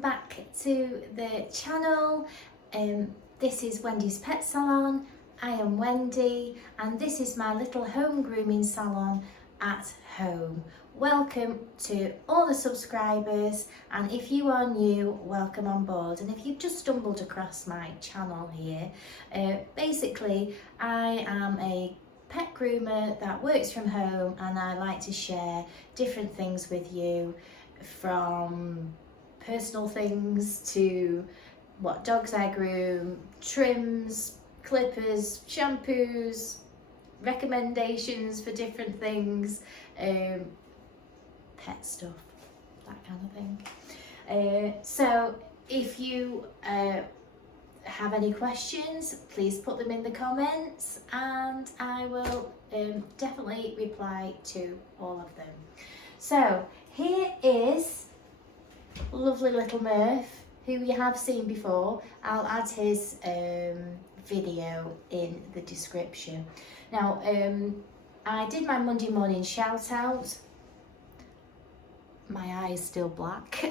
back to the channel. This is Wendy's Pet Salon. I am Wendy and this is my little home grooming salon at home. Welcome to all the subscribers, and if you are new, welcome on board. And if you've just stumbled across my channel here, basically I am a pet groomer that works from home, and I like to share different things with you, from personal things to what dogs I groom, trims, clippers, shampoos, recommendations for different things, pet stuff, that kind of thing. So if you have any questions, please put them in the comments and I will definitely reply to all of them. So here is lovely little Murph, who you have seen before. I'll add his video in the description. Now, I did my Monday morning shout out. My eye is still black.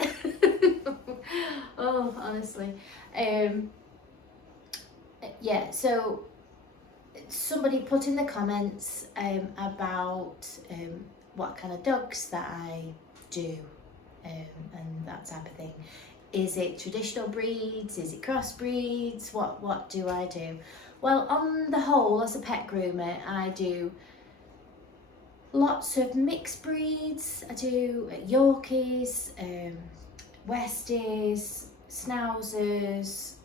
Oh, honestly. Yeah, so somebody put in the comments about what kind of dogs that I do and that type of thing. Is it traditional breeds? Is it crossbreeds? What do I do? Well, on the whole, as a pet groomer, I do lots of mixed breeds. I do Yorkies, Westies, Schnauzers,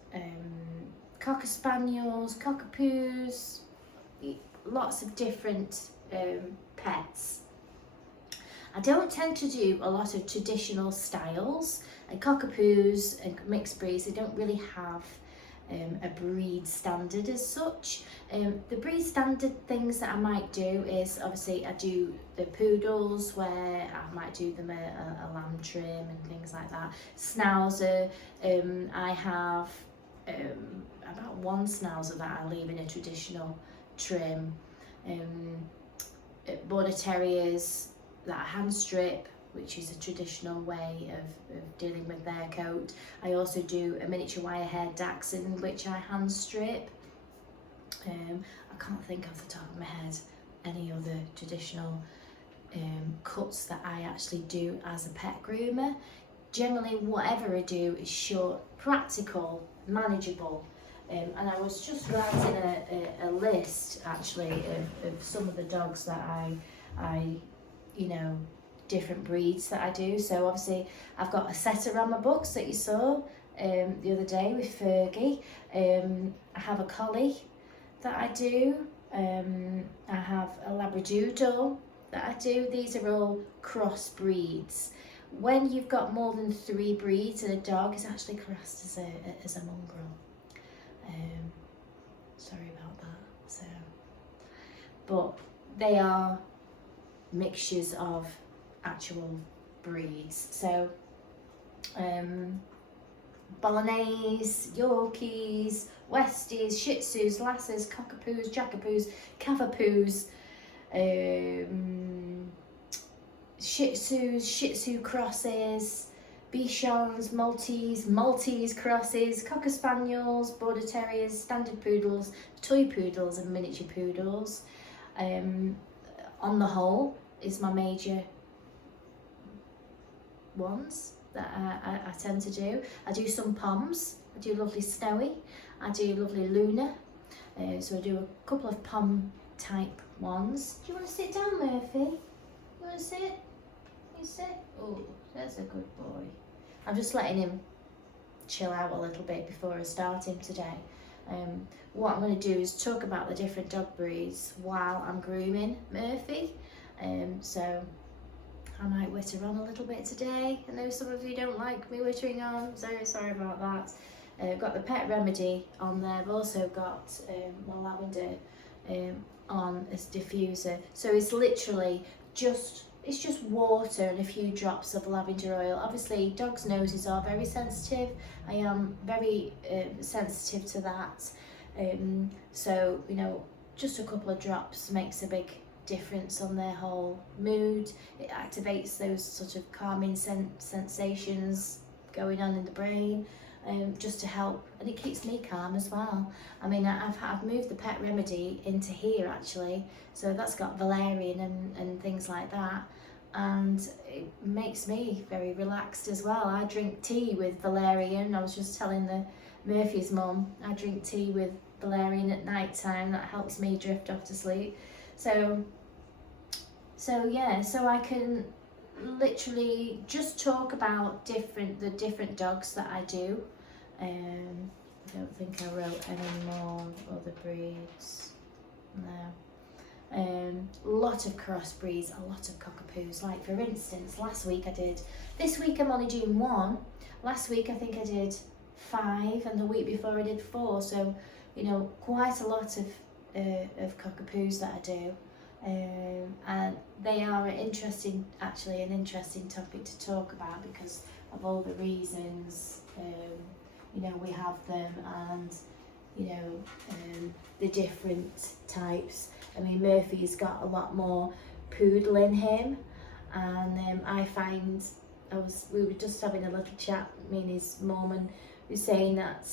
Cocker Spaniels, Cockapoos, lots of different pets. I don't tend to do a lot of traditional styles, and Cockapoos and mixed breeds, they don't really have a breed standard as such. The breed standard things that I might do is, obviously I do the poodles, where I might do them a lamb trim and things like that. Schnauzer, I have about one Schnauzer that I leave in a traditional trim. Border Terriers that I hand strip, which is a traditional way of dealing with their coat. I also do a miniature wire haired Dachshund, which I hand strip. I can't think off the top of my head any other traditional cuts that I actually do as a pet groomer. Generally, whatever I do is short, practical, manageable. And I was just writing a list actually of some of the dogs that I you know, different breeds that I do. So obviously I've got a setter on my books that you saw the other day with Fergie. I have a collie that I do. I have a Labradoodle that I do. These are all cross breeds. When you've got more than 3 breeds in a dog, it's actually classed as a mongrel. Sorry about that. So, but they are mixtures of actual breeds. So Bolognese, Yorkies, Westies, Shih Tzus, Lasses, Cockapoos, Jackapoos, Cavapoos, Shih Tzus, Shih Tzu crosses, Bichons, Maltese crosses, Cocker Spaniels, Border Terriers, Standard Poodles, Toy Poodles and Miniature Poodles. On the whole is my major ones that I tend to do. I do some Poms. I do lovely Snowy. I do lovely Luna. So I do a couple of Pom type ones. Do you want to sit down, Murphy? You want to sit? You sit? Oh, that's a good boy. I'm just letting him chill out a little bit before I start him today. What I'm going to do is talk about the different dog breeds while I'm grooming Murphy. So I might witter on a little bit today. I know some of you don't like me wittering on, so sorry about that. I've got the Pet Remedy on there. I've also got my lavender on as diffuser. So it's literally just water and a few drops of lavender oil. Obviously, dogs' noses are very sensitive. I am very sensitive to that. So, you know, just a couple of drops makes a big difference on their whole mood. It activates those sort of calming sensations, going on in the brain, just to help, and it keeps me calm as well. I mean, I've moved the pet remedy into here actually, so that's got valerian and things like that, and it makes me very relaxed as well. I drink tea with valerian. I was just telling the Murphy's mum, I drink tea with valerian at night time. That helps me drift off to sleep. So yeah, so I can literally just talk about the different dogs that I do. I don't think I wrote any more other breeds. No. Lot of crossbreeds, a lot of cockapoos. Like for instance, last week I did. This week I'm only doing 1. Last week I think I did 5, and the week before I did 4. So, you know, quite a lot of cockapoos that I do. And they are an interesting topic to talk about because of all the reasons, you know, we have them, and you know, the different types. I mean, Murphy's got a lot more poodle in him, and I find we were just having a little chat, me and his mum, and we were saying that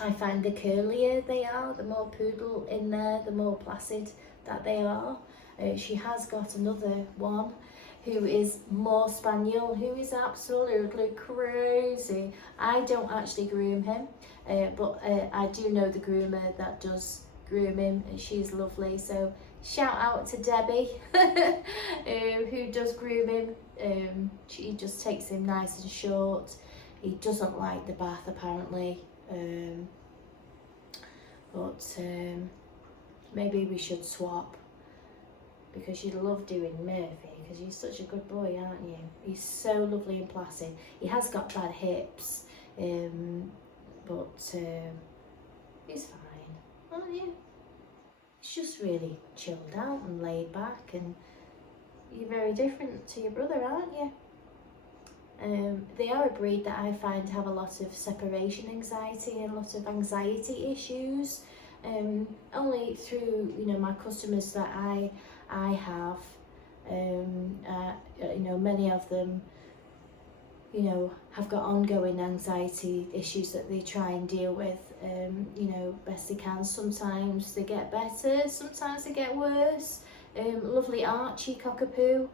I find the curlier they are, the more poodle in there, the more placid that they are. She has got another one who is more spaniel, who is absolutely crazy. I don't actually groom him, but I do know the groomer that does groom him, and she's lovely. So shout out to Debbie, who does groom him. She just takes him nice and short. He doesn't like the bath apparently, but maybe we should swap, because you'd love doing Murphy, because you're such a good boy, aren't you? He's so lovely and placid. He has got bad hips, but he's fine, aren't you? He's just really chilled out and laid back, and you're very different to your brother, aren't you? They are a breed that I find have a lot of separation anxiety and a lot of anxiety issues. Only through, you know, my customers that I have, you know, many of them, you know, have got ongoing anxiety issues that they try and deal with, you know, best they can. Sometimes they get better, sometimes they get worse. Lovely Archie cockapoo,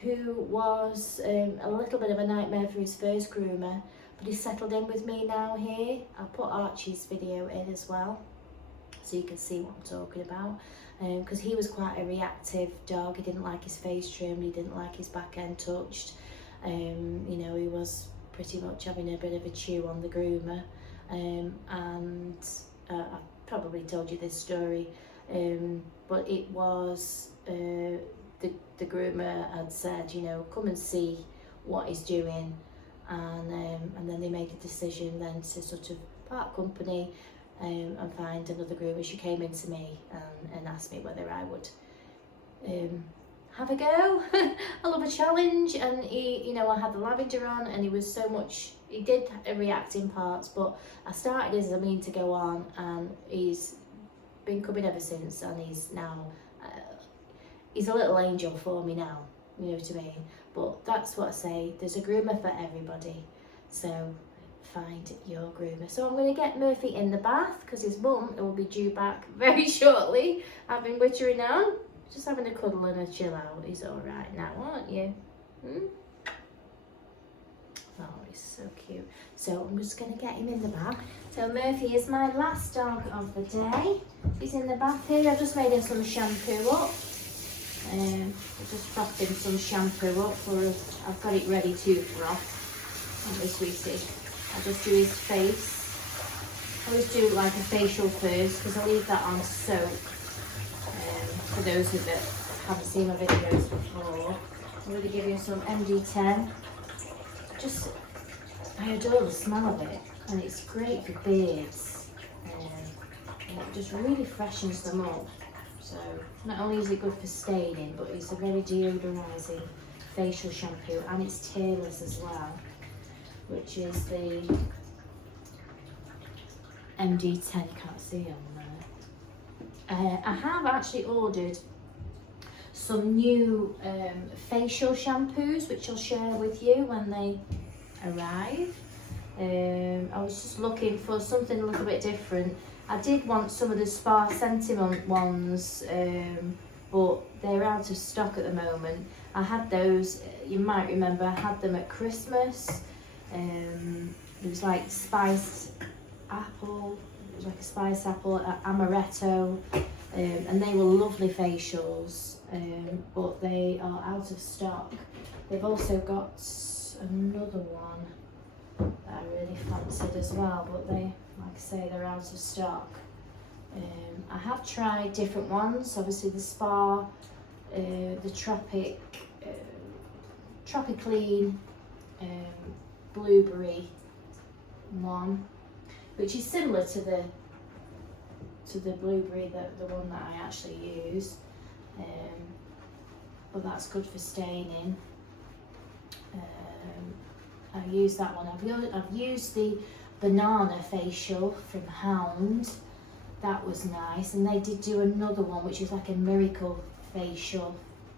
who was a little bit of a nightmare for his first groomer, but he's settled in with me now here. I'll put Archie's video in as well, so you can see what I'm talking about, because he was quite a reactive dog. He didn't like his face trimmed, he didn't like his back end touched, you know, he was pretty much having a bit of a chew on the groomer, and I've probably told you this story, but it was the groomer had said, you know, come and see what he's doing, and then they made a decision then to sort of part company, and find another groomer. She came in to me and asked me whether I would have a go. I love a challenge, and he, you know, I had the lavender on, and he was so much, he did react in parts, but I started as a mean to go on, and he's been coming ever since, and he's now, he's a little angel for me now, you know what I mean? But that's what I say, there's a groomer for everybody, so find your groomer. So I'm going to get Murphy in the bath, because his mum will be due back very shortly. I've been wittering on, just having a cuddle and a chill out. He's all right now, aren't you? Oh, he's so cute. So I'm just going to get him in the bath. So Murphy is my last dog of the day. He's in the bath here. I just made him some shampoo up. I just frothed him some shampoo up, I've got it ready to froth. Aren't we, sweetie? I just do his face. I always do like a facial first, because I leave that on soak. For those of that haven't seen my videos before, I'm going to give you some MD10. I adore the smell of it, and it's great for beards, and it just really freshens them up. So not only is it good for staining, but it's a very deodorising facial shampoo, and it's tearless as well, which is the MD10. You can't see on there. I have actually ordered some new facial shampoos, which I'll share with you when they arrive. I was just looking for something a little bit different. I did want some of the Spa Sentiment ones, but they're out of stock at the moment. I had those, you might remember, I had them at Christmas. It was like spiced apple, it was like a spiced apple, amaretto, and they were lovely facials, but they are out of stock. They've also got another one that I really fancied as well, but they, like I say, they're out of stock. I have tried different ones, obviously the Spa, the Tropic Clean blueberry one, which is similar to the blueberry, the one that I actually use, but that's good for staining. I use that one. I've used the banana facial from Hound. That was nice, and they did do another one which is like a miracle facial,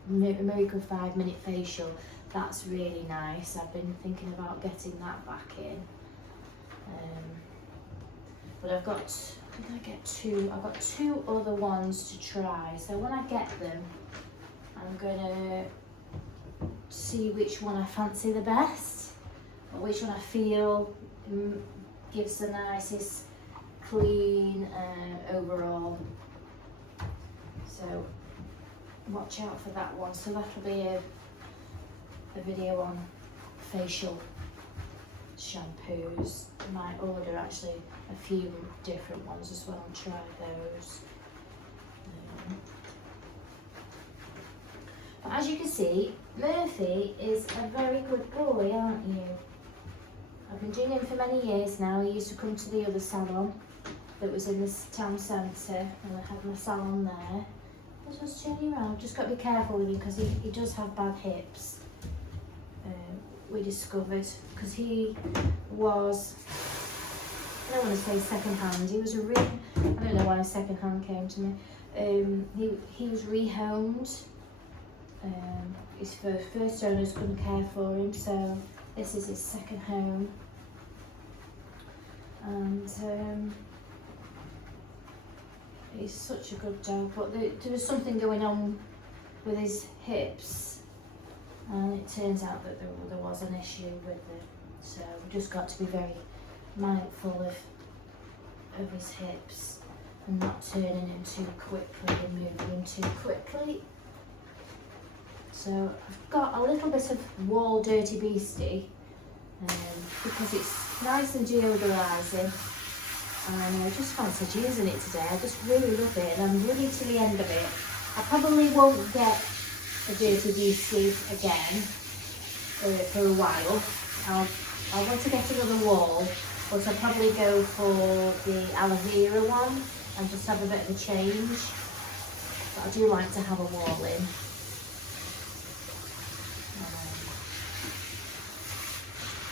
miracle 5-minute facial. That's really nice. I've been thinking about getting that back in. But I've got, did I get two? I've got 2 other ones to try. So when I get them, I'm gonna see which one I fancy the best, or which one I feel gives the nicest clean overall. So watch out for that one. So that'll be a video on facial shampoos. I might order actually a few different ones as well and try those. But as you can see, Murphy is a very good boy, aren't you? I've been doing him for many years now. He used to come to the other salon that was in this town centre, and I had my salon there. I'll just turn you around. Just got to be careful with him because he does have bad hips. We discovered, because he was, I don't want to say second hand, he was I don't know why second hand came to me. He was rehomed. His first owners couldn't care for him, so this is his second home. And he's such a good dog, but there was something going on with his hips, and it turns out that there was an issue with it. So we just got to be very mindful of his hips and not turning him too quickly and moving him too quickly. So I've got a little bit of Wall Dirty Beastie because it's nice and deodorising, and I just fancied using it today. I just really love it, and I'm really to the end of it. I probably won't get a Dirty Beastie again for a while. I want to get another wall, but I'll probably go for the aloe vera one and just have a bit of a change. But I do like to have a wall in.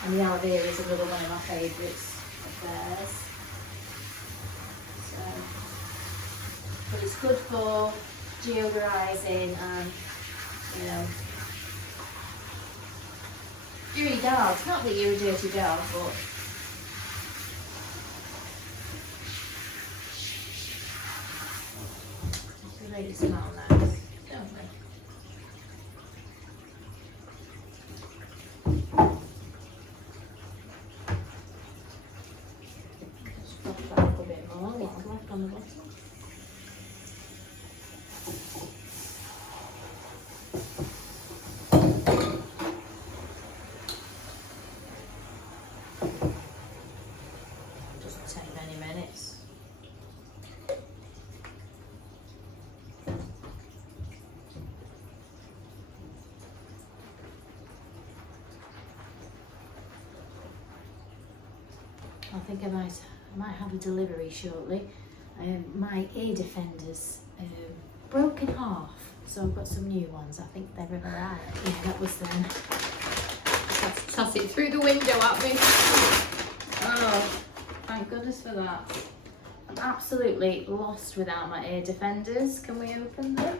And the aloe vera is another one of my favourites of theirs. So, but it's good for deodorising and, you know, dirty dogs. Not that you're a dirty dog, but they really smell nice, don't they? Just pop that a little bit more, what's left on the bottom. Doesn't take many minutes. I think I might have a delivery shortly. My ear defenders broke in half, so I've got some new ones. I think they've arrived. Yeah, that was them. Just toss it through the window at me. Oh, thank goodness for that. I'm absolutely lost without my ear defenders. Can we open them?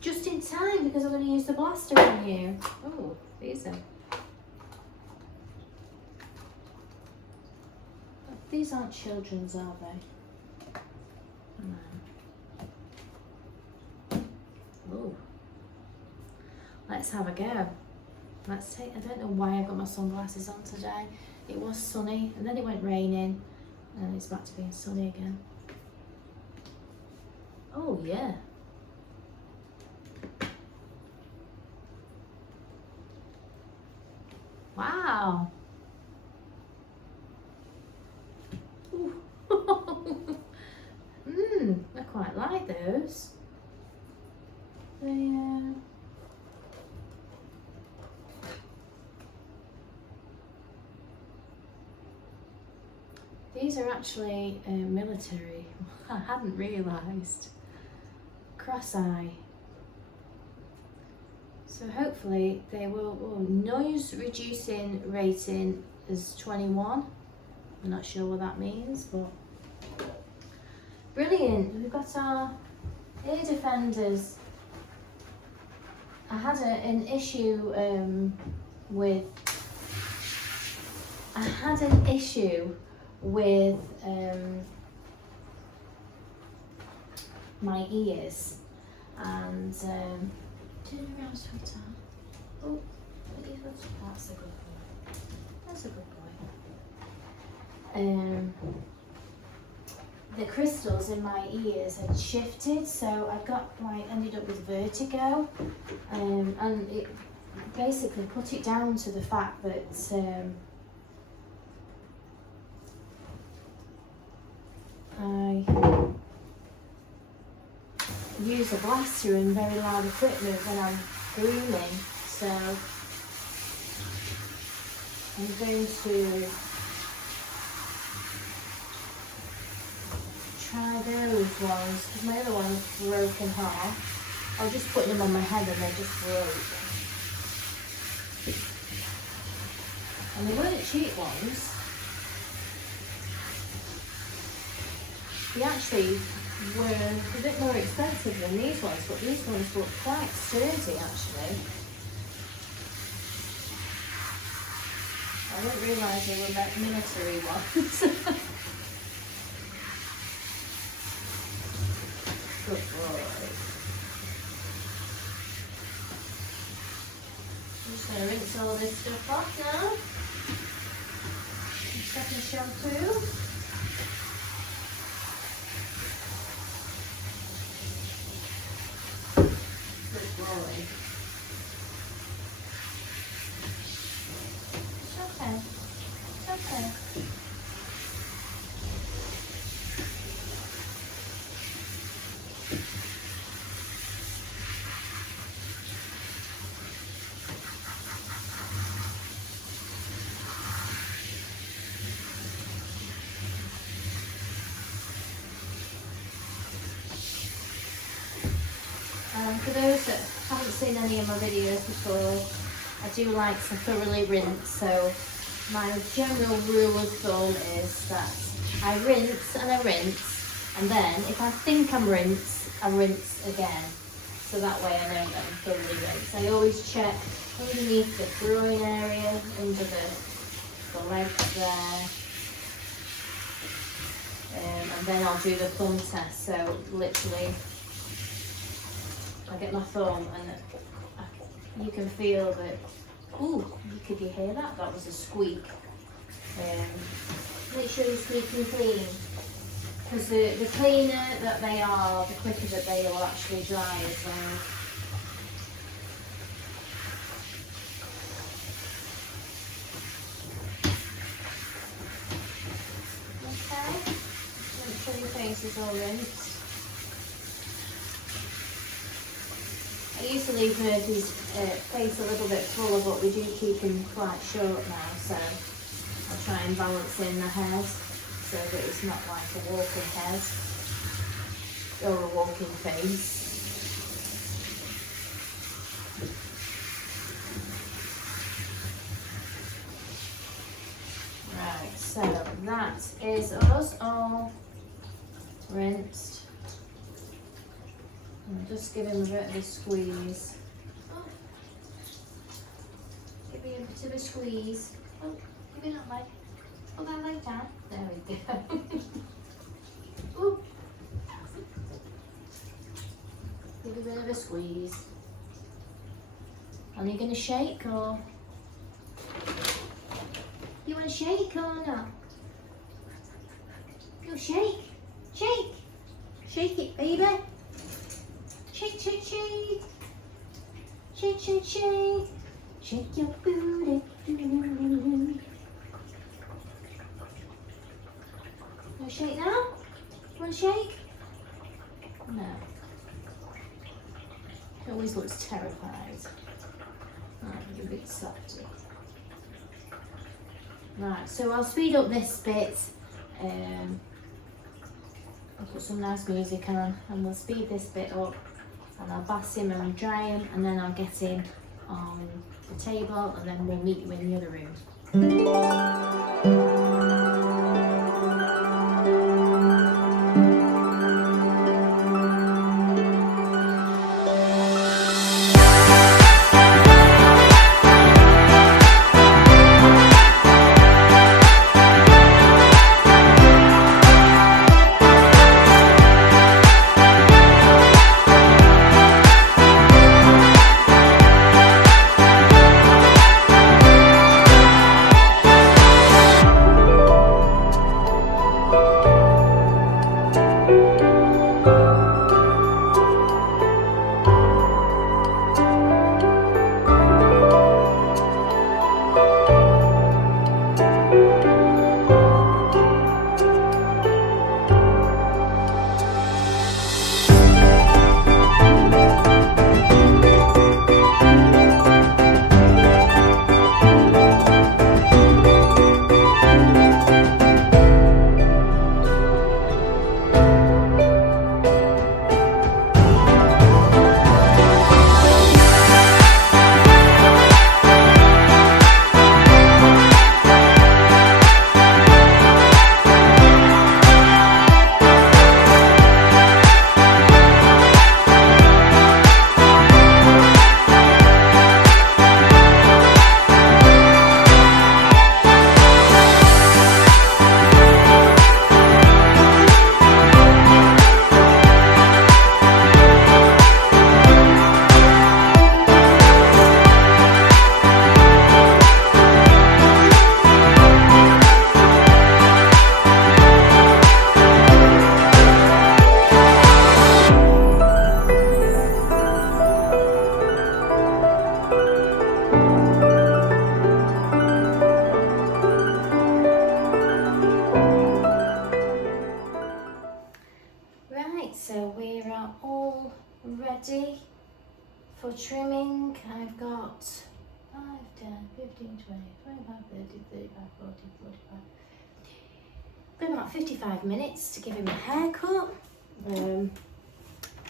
Just in time, because I'm going to use the blaster on you. Oh, These aren't children's, are they? No. Oh. Let's have a go. Let's take, I don't know why I've got my sunglasses on today. It was sunny and then it went raining and it's back to being sunny again. Oh yeah. Wow. I quite like those. These are actually military. I hadn't realised. Cross-eye. So hopefully they will, noise reducing rating is 21. I'm not sure what that means, but brilliant. We've got our ear defenders. I had an issue with my ears and turn around, sweetheart. Oh, that's a good boy. That's a good boy. The crystals in my ears had shifted, so I ended up with vertigo, and it basically put it down to the fact that I use a blaster and very loud equipment when I'm grooming, so I'm going to try those ones, because my other one's broken half. I was just putting them on my head and they just broke. And they weren't cheap ones. They actually were a bit more expensive than these ones, but these ones look quite sturdy actually. I didn't realise they were like military ones. Good boy. I'm just going to rinse all this stuff off now. Second shampoo. Good boy. It's okay. It's okay. For those that haven't seen any of my videos before, I do like to thoroughly rinse, so my general rule of thumb is that I rinse, and then if I think I'm rinsed, I rinse again. So that way I know that I'm thoroughly rinsed. I always check underneath the groin area, under the legs there. And then I'll do the thumb test, so literally I get my thumb and you can feel that, ooh, could you hear that? That was a squeak. Make sure you're squeaking clean, because the cleaner that they are, the quicker that they will actually dry as well. Okay, make sure your face is all rinsed. I used to leave Murphy's face a little bit fuller, but we do keep him quite short now, so I'll try and balance in the hairs so that it's not like a walking head or a walking face. Right, so that is us all rinsed. And just give him a bit of a squeeze. do a squeeze. Oh, give me that leg. Put that leg down. There we go. Ooh. Give a bit of a squeeze. Are you going to shake or? You want to shake or not? Go shake. Shake. Shake it, baby. Shake, shake, shake. Shake, shake, shake. Shake your booty. You want to shake now? You want to shake? No. He always looks terrified. Oh, you're a bit softy. Right, so I'll speed up this bit. I'll put some nice music on and we'll speed this bit up and I'll bath him and dry him and then I'll get him on the table and then we'll meet you in the other room. So we are all ready for trimming. I've got 5, 10, 15, 20, 25, 30, 35, 40, 45. Got about 55 minutes to give him a haircut.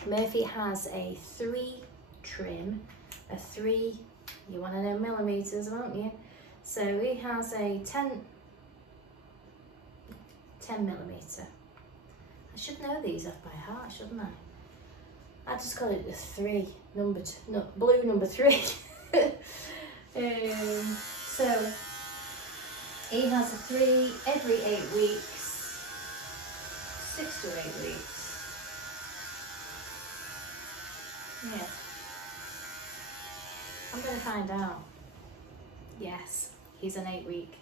Murphy has a 3 trim, a 3, you want to know millimeters, won't you? So he has a 10 millimeter. I should know these off by heart, shouldn't I? I just call it the 3, blue number 3. So he has a 3 every 8 weeks, 6 to 8 weeks. Yeah. I'm going to find out. Yes, he's an 8-week.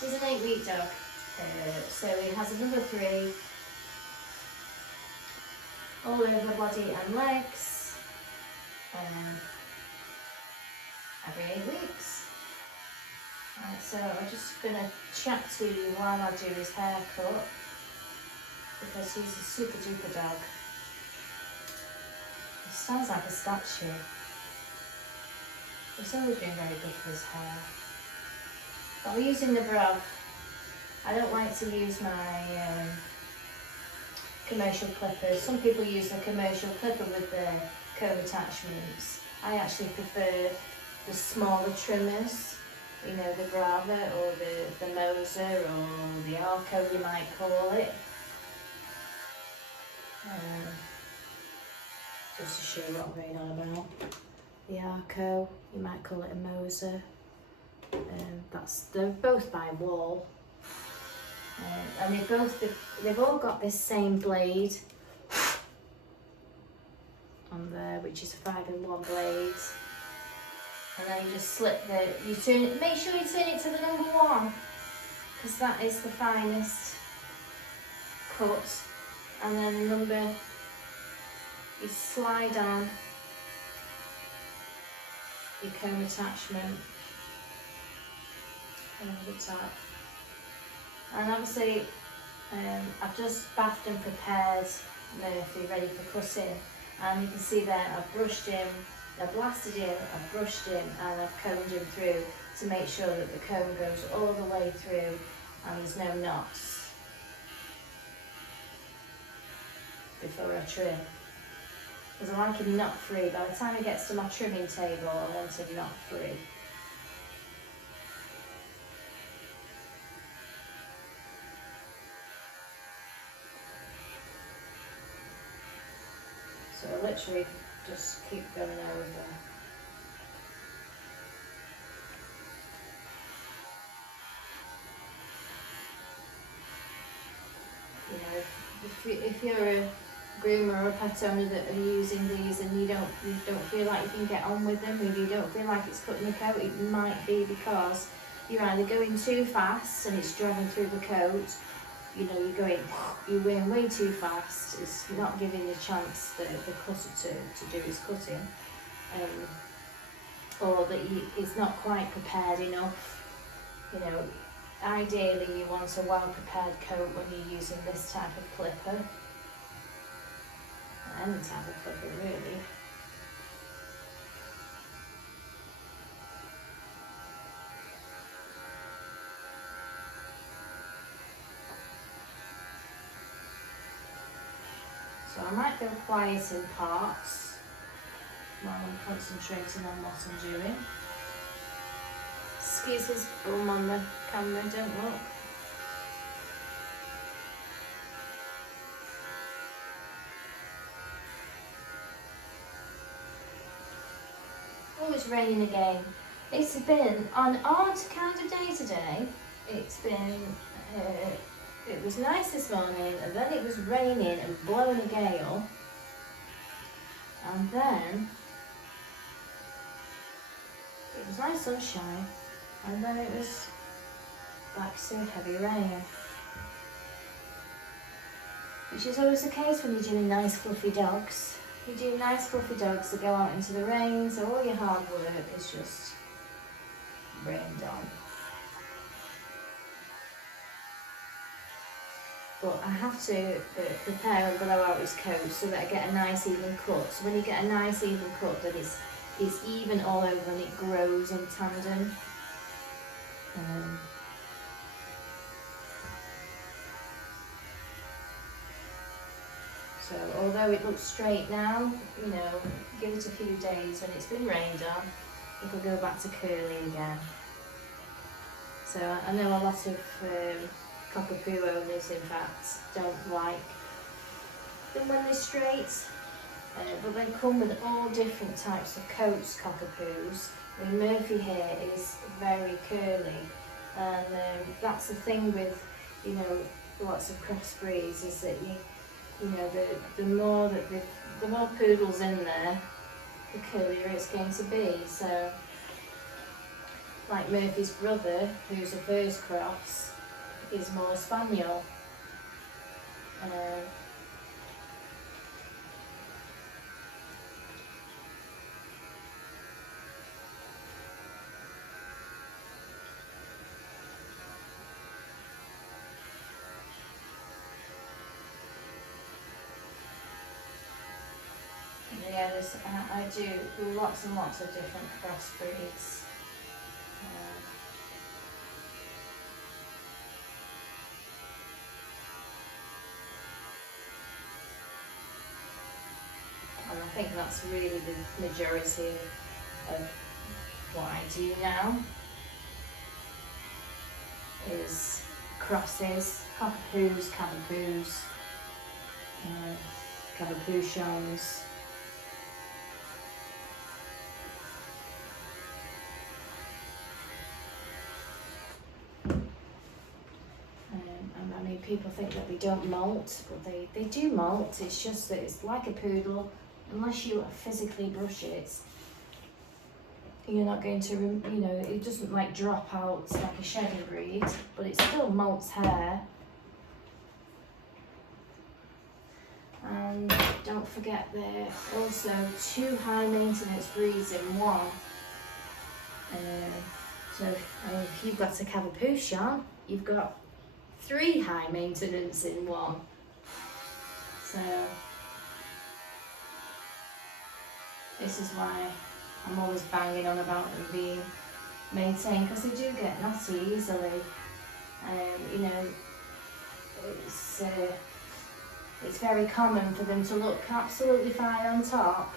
He's an 8-week dog. So he has another 3 all over body and legs every 8 weeks. So I'm just going to chat to you while I do his haircut because he's a super duper dog. He stands like a statue. He's always been very good for his hair. But I'm using the brush. I don't like to use my commercial clippers. Some people use a commercial clipper with the comb attachments. I actually prefer the smaller trimmers, you know, the Groomer or the Moser or the Arco, you might call it. Just to show you what I'm going on about. The Arco, you might call it a Moser. They're both by Wall, and they've all got this same blade on there, which is a 5-in-1 blade. And then you just slip make sure you turn it to the number 1, because that is the finest cut. And then the number, you slide on your comb attachment over the top. And obviously, I've just bathed and prepared Murphy ready for cutting. And you can see there, I've brushed him, I've blasted him, I've brushed him, and I've combed him through to make sure that the comb goes all the way through and there's no knots before I trim. Because I like him knot free. By the time he gets to my trimming table, I want him knot free. So I literally just keep going over. You know, if you're a groomer or a pet owner that are using these and you don't feel like you can get on with them, if you don't feel like it's cutting the coat, it might be because you're either going too fast and it's driving through the coat. You know, you're going way too fast. It's not giving the chance the cutter to do his cutting, or that he's not quite prepared enough. You know, ideally you want a well prepared coat when you're using this type of clipper, any type of clipper really. So I might go quiet in parts while I'm concentrating on what I'm doing. Excuse his bum on the camera, don't look. Oh, it's raining again. It's been an odd kind of day today. It's been it was nice this morning, and then it was raining and blowing a gale, and then it was nice sunshine, and then it was back to heavy rain, which is always the case when you're doing nice fluffy dogs. You do nice fluffy dogs that go out into the rain, so all your hard work is just rained on. But I have to prepare and blow out his coat so that I get a nice even cut. So when you get a nice even cut, then it's even all over and it grows in tandem. So although it looks straight now, you know, give it a few days when it's been rained on, it'll go back to curly again. So I know a lot of cockapoo owners, in fact, don't like them when they're straight, but they come with all different types of coats, cockapoos. I mean, Murphy here is very curly, and that's the thing with, you know, lots of crossbreeds, is that you know, the more poodles in there, the curlier it's going to be. So, like Murphy's brother, who's a first cross, is more spaniel. Yeah, I do lots and lots of different crossbreeds. And I think that's really the majority of what I do now, is crosses, cockapoos, cavapoos, cavapoochons. I mean, people think that they don't molt, but they do molt. It's just that it's like a poodle. Unless you physically brush it, you're not going to, you know, it doesn't like drop out like a shedding breed, but it still molts hair. And don't forget there are also 2 high maintenance breeds in one. So if you've got a Cavapoo, you've got 3 high maintenance in one. So this is why I'm always banging on about them being maintained, because they do get knotty easily. You know, it's very common for them to look absolutely fine on top,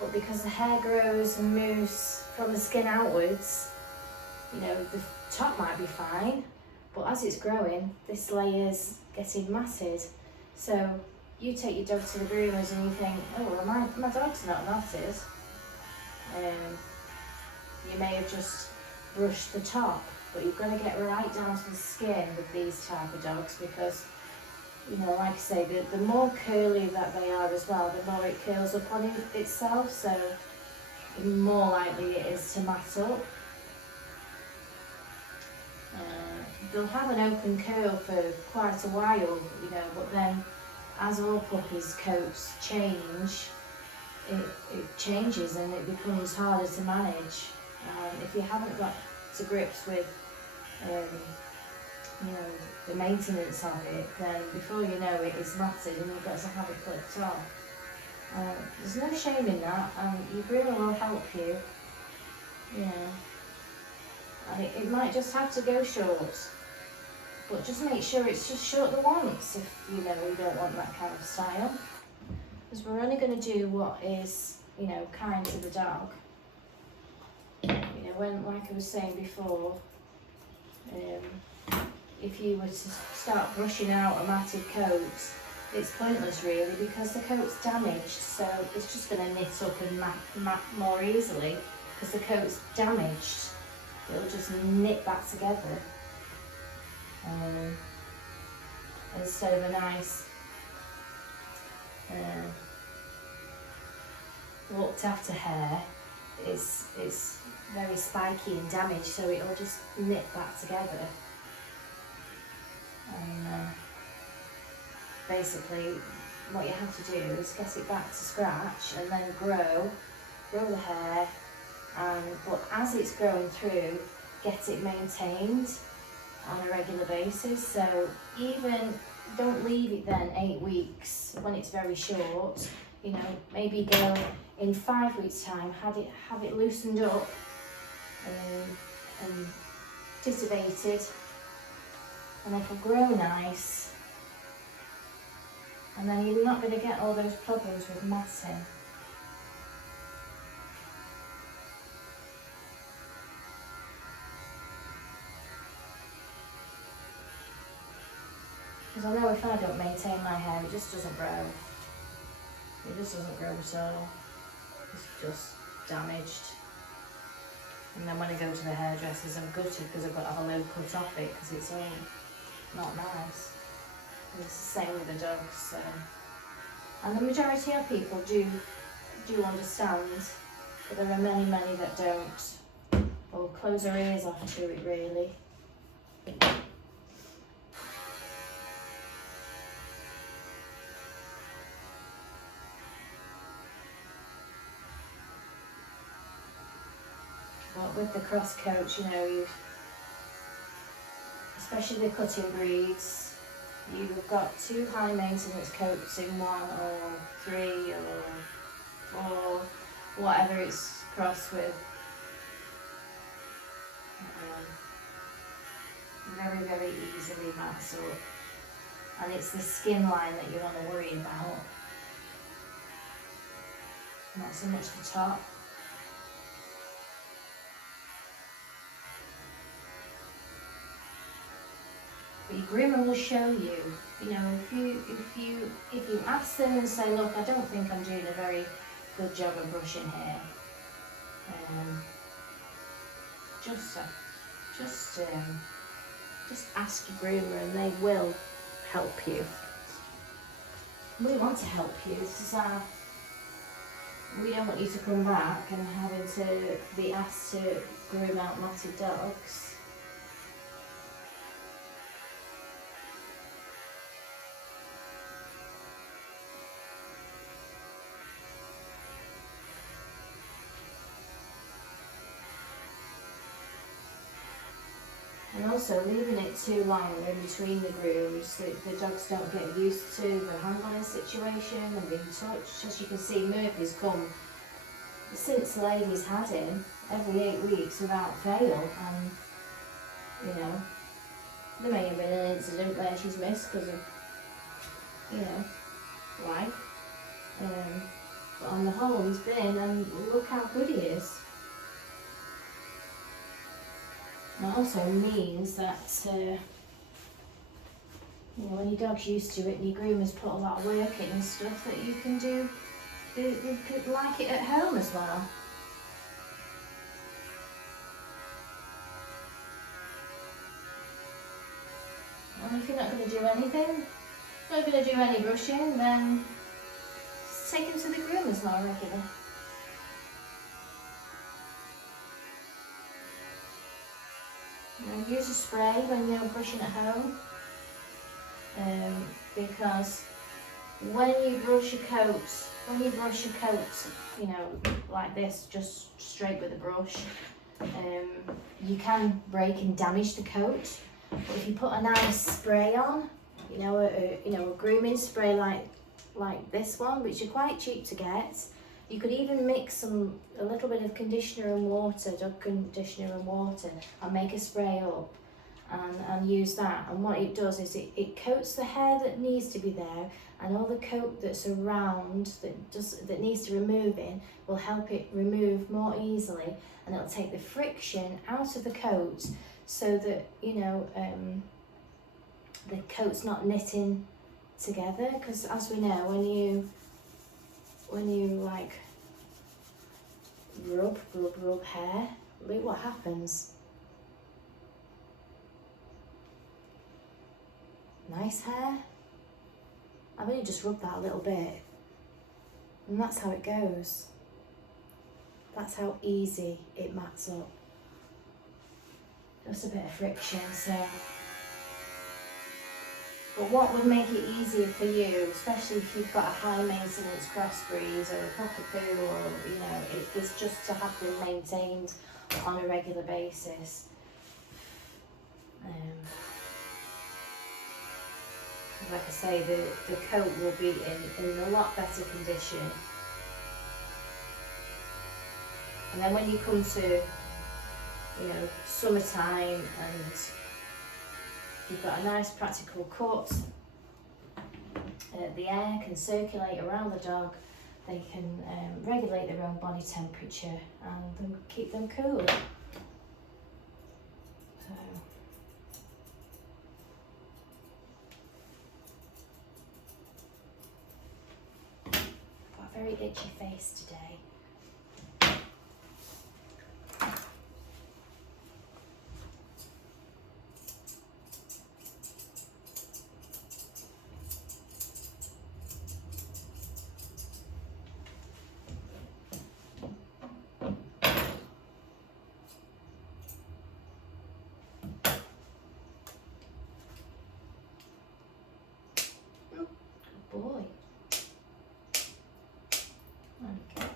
but because the hair grows and moves from the skin outwards, you know, the top might be fine, but as it's growing, this layer's getting matted. So you take your dog to the groomers and you think, oh, well, my dog's not knotted. You may have just brushed the top, but you've got to get right down to the skin with these type of dogs, because, you know, like I say, the more curly that they are as well, the more it curls up on itself, so the more likely it is to mat up. They'll have an open curl for quite a while, you know, but then as all puppies' coats change, it changes and it becomes harder to manage. If you haven't got to grips with you know, the maintenance of it, then before you know it, it's matted and you've got to have it clipped off. There's no shame in that, and your groomer will help you, you know. And it might just have to go short, but just make sure it's just short the once if you know you don't want that kind of style. Because we're only going to do what is, you know, kind to the dog. You know, when, like I was saying before, if you were to start brushing out a matted coat, it's pointless really, because the coat's damaged, so it's just going to knit up and mat more easily, because the coat's damaged. It'll just knit back together. Instead of a nice looked after hair, it's very spiky and damaged, so it'll just knit back together. And basically what you have to do is get it back to scratch and then grow the hair, but as it's growing through, get it maintained on a regular basis. So even don't leave it then 8 weeks when it's very short. You know, maybe go in 5 weeks' time, have it loosened up and titivated, and it'll grow nice. And then you're not going to get all those problems with matting. Because I know if I don't maintain my hair, it just doesn't grow. It just doesn't grow at all. It's just damaged. And then when I go to the hairdressers, I'm gutted because I've got to have a load cut off it, because it's all not nice. And it's the same with the dogs. So. And the majority of people do understand, but there are many that don't. Or close their ears off to it really. But with the cross coats, you know, especially the cutting breeds, you've got 2 high maintenance coats in one, or 3, or 4, whatever it's crossed with. Very easily mats up. And it's the skin line that you want to worry about, not so much the top. But your groomer will show you. You know, if you ask them and say, look, I don't think I'm doing a very good job of brushing hair, just just ask your groomer and they will help you. We want to help you. This is our, we don't want you to come back and having to be asked to groom out matted dogs. And also leaving it too long in between the grooms, the dogs don't get used to the handling situation and being touched. As you can see, Murphy's come since Lady's had him every 8 weeks without fail, and you know, there may have been an incident where she's missed because of, you know, life. But on the whole he's been, and look how good he is. And it also means that you know, when your dog's used to it and your groomer's put a lot of work in and stuff, that you can do you could like it at home as well. And if you're not going to do anything, not going to do any brushing, then just take him to the groomers more regular. And use a spray when you're brushing at home, because when you brush your coat, you know, like this, just straight with a brush, you can break and damage the coat. But if you put a nice spray on, you know, a grooming spray like this one, which are quite cheap to get, you could even mix a little bit of conditioner and water, dog conditioner and water, and make a spray up and use that. And what it does is it coats the hair that needs to be there, and all the coat that's around that needs to removing will help it remove more easily, and it'll take the friction out of the coat so that, you know, the coat's not knitting together. Because as we know, when you like rub hair, look what happens. Nice hair. I've only just rubbed that a little bit, and that's how it goes. That's how easy it mats up. Just a bit of friction, so. But what would make it easier for you, especially if you've got a high maintenance crossbreed or a cockapoo, or, you know, is just to have them maintained on a regular basis. Like I say, the coat will be in a lot better condition. And then when you come to, you know, summertime, and you've got a nice practical cut, the air can circulate around the dog, they can regulate their own body temperature and keep them cool. So, got a very itchy face today. Boy. Okay.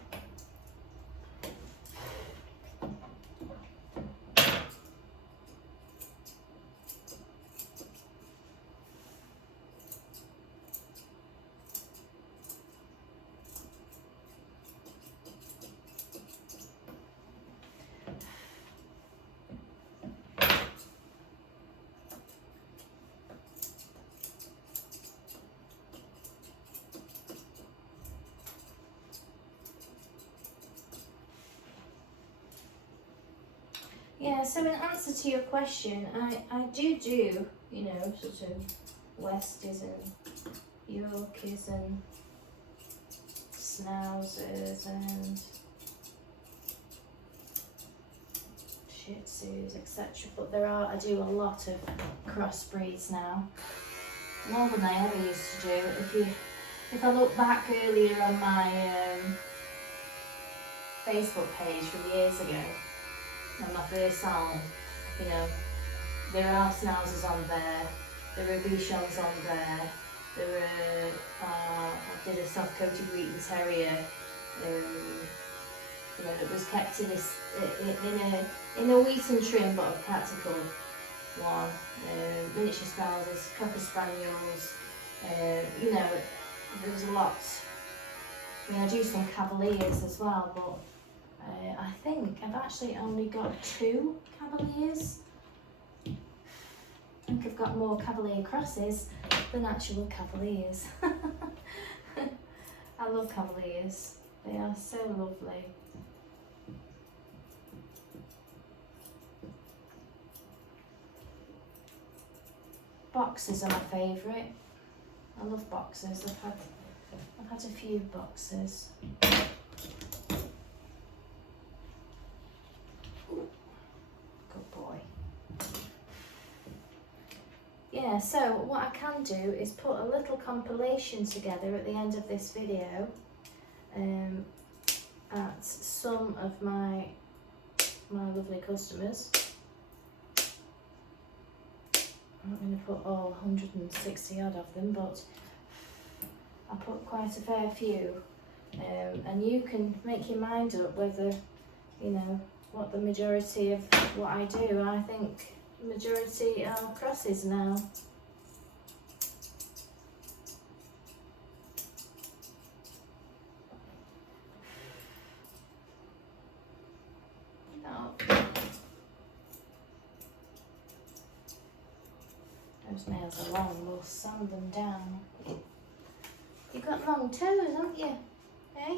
Yeah, so in answer to your question, I do, you know, sort of Westies and Yorkies and Schnauzers and Shih Tzus, etc. But I do a lot of crossbreeds now, more than I ever used to do. If I look back earlier on my Facebook page from years ago, on my first salon, you know, there are Schnauzers on there are Bichons on there, I did a soft-coated Wheaten Terrier, you know, it was kept in a Wheaten trim, but a practical one. Miniature Schnauzers, Cocker Spaniels, you know, there was a lot. I mean, I do some Cavaliers as well, but I think I've actually only got 2 Cavaliers. I think I've got more Cavalier crosses than actual Cavaliers. I love Cavaliers, they are so lovely. Boxers are my favourite. I love boxers. I've had a few boxers. Good boy. Yeah, so what I can do is put a little compilation together at the end of this video at some of my lovely customers. I'm not going to put all 160 odd of them, but I put quite a fair few, and you can make your mind up whether, you know, what the majority of what I do. I think the majority are crosses now. Those nails are long, we'll sand them down. You've got long toes, haven't you? Eh?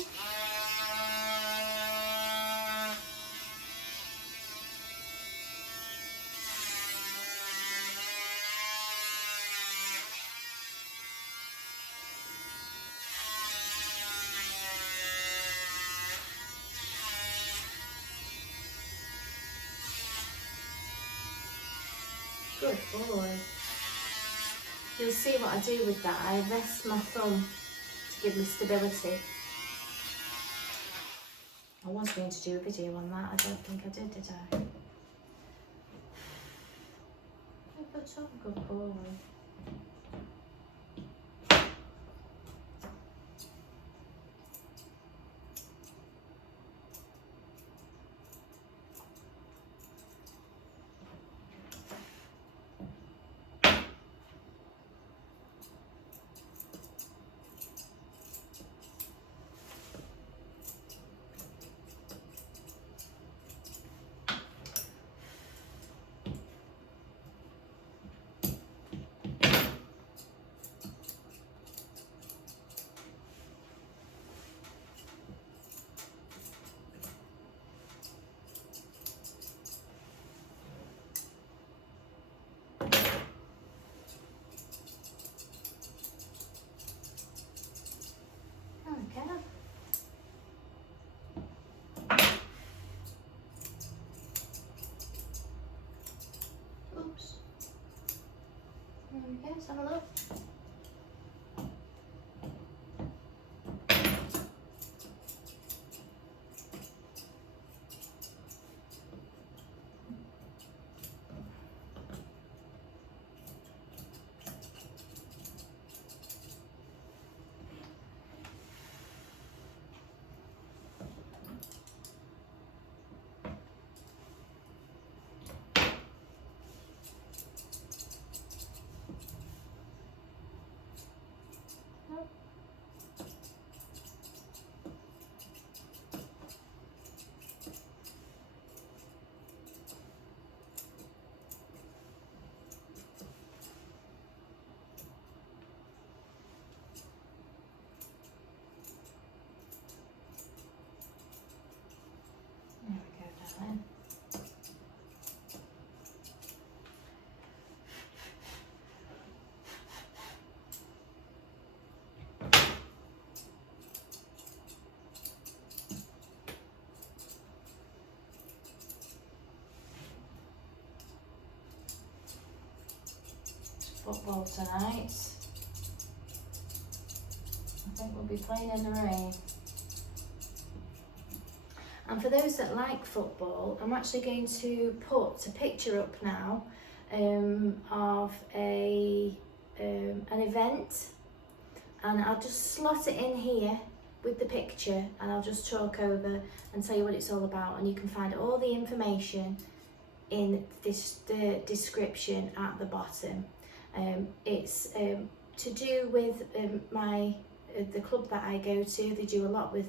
Good boy. You'll see what I do with that. I rest my thumb to give me stability. I was going to do a video on that. I don't think I did I? Good job, good boy. football tonight. I think we'll be playing in the rain. And for those that like football, I'm actually going to put a picture up now of an event, and I'll just slot it in here with the picture, and I'll just talk over and tell you what it's all about, and you can find all the information in the description at the bottom. It's to do with the club that I go to. They do a lot with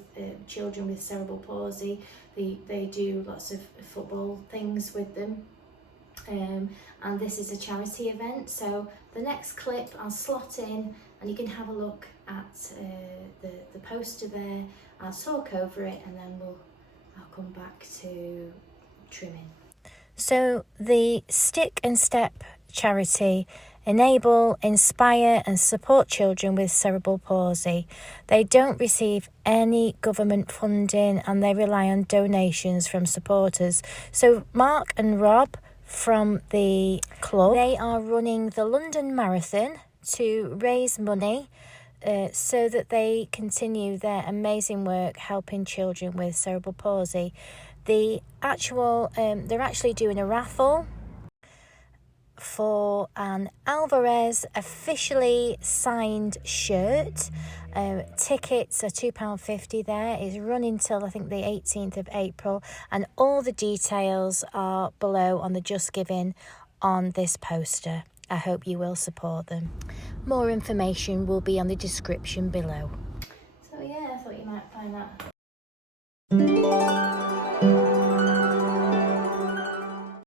children with cerebral palsy. They do lots of football things with them. And this is a charity event, so the next clip I'll slot in and you can have a look at the poster there. I'll talk over it and then I'll come back to trimming. So the Stick and Step charity enable, inspire and support children with cerebral palsy. They don't receive any government funding and they rely on donations from supporters. So Mark and Rob from the club, they are running the London Marathon to raise money so that they continue their amazing work helping children with cerebral palsy. They're actually doing a raffle for an Alvarez officially signed shirt. Tickets are £2.50 there. It's running till I think the 18th of April, and all the details are below on the Just Giving on this poster. I hope you will support them. More information will be on the description below. So yeah, I thought you might find that